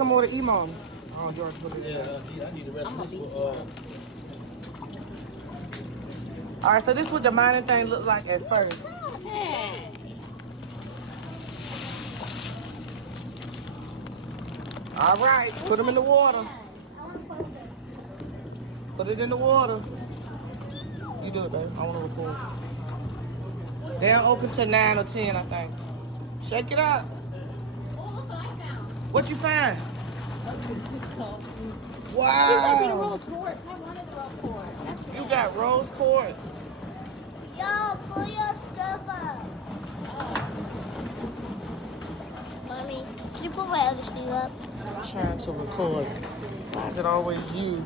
some more to emo. Oh, George, put it in. Yeah, I need the rest of this for, All right, so this is what the mining thing looked like at first. Hey. All right, put them in the water. Put it in the water. You do it, babe. I want to record. They're open till 9 or 10, I think. Shake it up. What you find? Wow. Rose quartz. I wanted the rose quartz. That's You got rose quartz. Yo, pull your stuff up. Mommy, can you pull my other sleeve up? I'm trying to record. Why is it always you?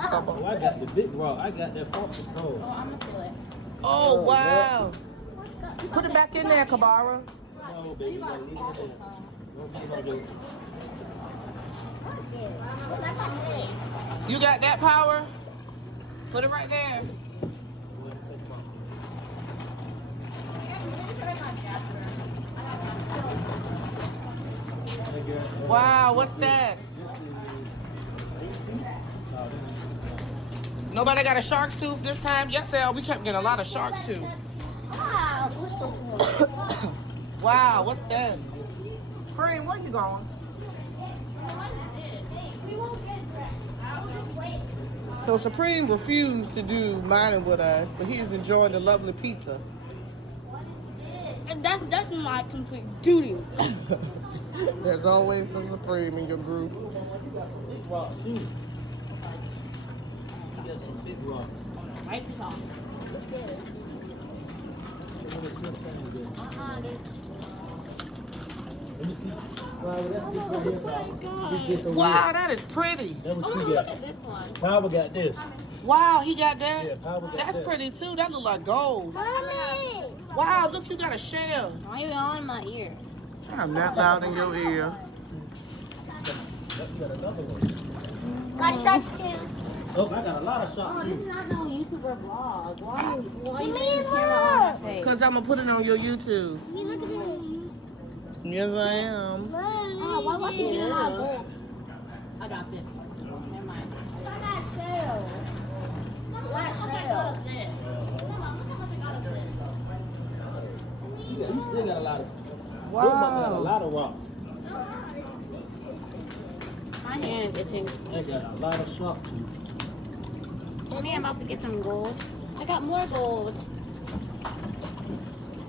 oh, I got the big rock. I got that Foster's toe. Oh, I'm gonna steal it. Oh, wow. Put it back in there, Kabara. No, baby, you gotta leave it there. What you gonna do? You got that power? Put it right there. Wow, what's that? Nobody got a shark's tooth this time? Yesterday, we kept getting a lot of shark's tooth. Wow, what's the point? Wow, what's that? Cream, where you going? We won't get dressed. I will just wait. So Supreme refused to do mining with us, but he's enjoying the lovely pizza. And that's my complete duty. There's always a Supreme in your group. Big rock, too. You got some big rock. Right this off. Let me see. Wow, that's this one here. This one Wow, here. that is pretty. That's what Oh, you look got. at this one. Power got this. Wow, he got that? Yeah, Power got That's that. pretty too. That look like gold. Mommy! Wow, look, you got a shell. Why are you on my ear? I'm not loud in your ear. You got another one. Got a shark's tooth. Oh, I got a lot of Oh, shots this is too. not no YouTuber vlog. Why are you Leave taking it camera on alone. my face? Because I'm going to put it on your YouTube. You look at me. Yes, I am. Mommy. Oh, why keep getting my bowl? I got this. Never mind. I got shell. You still got a lot of. Wow. Got a lot of rocks. My hand is itching. I got a lot of shark too. Me, I'm about to get some gold. I got more gold.